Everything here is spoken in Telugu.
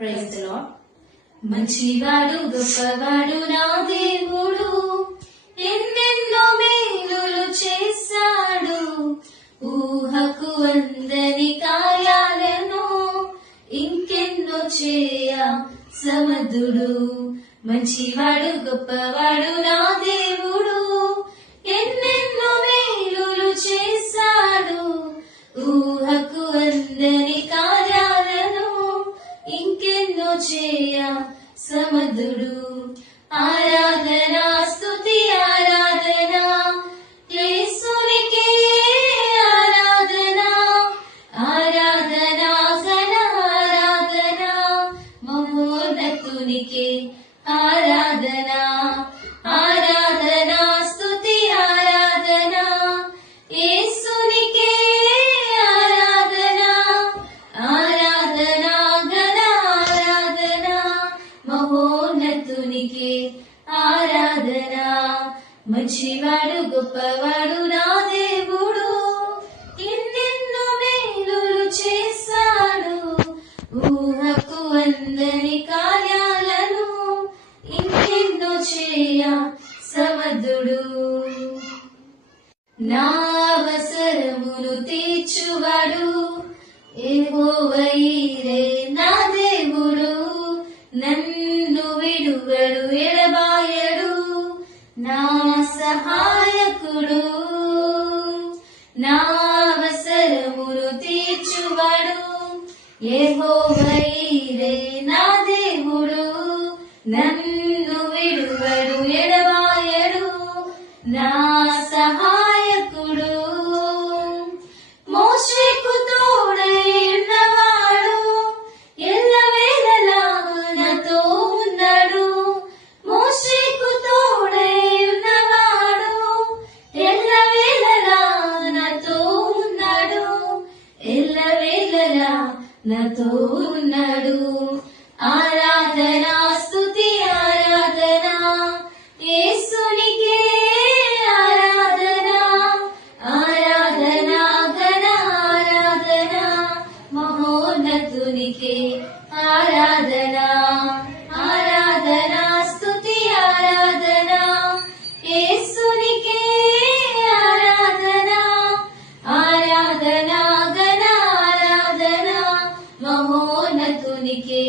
Praise the lord. మంచివాడు గొప్పవాడు నా దేవుడు, ఎన్నెన్నో మేలులు చేశాడు. ఊహకు అందని కార్యాలను ఇంకెన్నో చేయ సమర్థుడు. మంచివాడు గొప్పవాడు నా దేవుడు, ఎన్నెన్నో మేలులు చేశాడు. ఊహకు అందని కార్యాలను ఇంకెన్నో చేయ సమర్థుడు. ఆరాధన స్తుతి ఆరాధన యేసునికే ఆరాధన, ఆరాధన ఘన ఆరాధన మహోన్నతునికే ఆరాధన. ఆరాధన స్తుతి ఆరాధన యేసునికే ఆరాధన, ఆరాధన ఘన ఆరాధన మహోన్నతునికే ఆరాధన. మంచివాడు గొప్పవాడు నా దేవుడు, ఎన్నెన్నో మేలులు చేశాడు. ఊహకు అందని కార్యాలను ఇంకెన్నో చేయ సమర్థుడు. నా అవసరమును తీర్చువాడు యెహోవాయే నా దేవుడు. నన్ను విడువడు ఎడబాయడు నా సహాయకుడు. నా అవసరమును తీర్చువాడు యెహోవాయే నా దేవుడు. నన్ను విడువడు ఎడబాయడు నా సహాయకుడు. మోషేకు తోడై ఉన్నవాడు, ఎల్లవేళలా నాతో ఉన్నాడు. మోషేకు తోడై ఉన్నవాడు, ఎల్లవేళలా నాతో ఉన్నాడు. ఎల్లవేళలా నాతో ఉన్నాడు. ఆరాధన స్తుతి ఆరాధన యేసునికే ఆరాధన, ఆరాధన ఘన ఆరాధన మహోన్నతునికే ఆరాధన. ఆరాధన స్తుతి ఆరాధన యేసునికే ఆరాధన, ఆరాధన ఘన ఆరాధన మహోన్నతునికే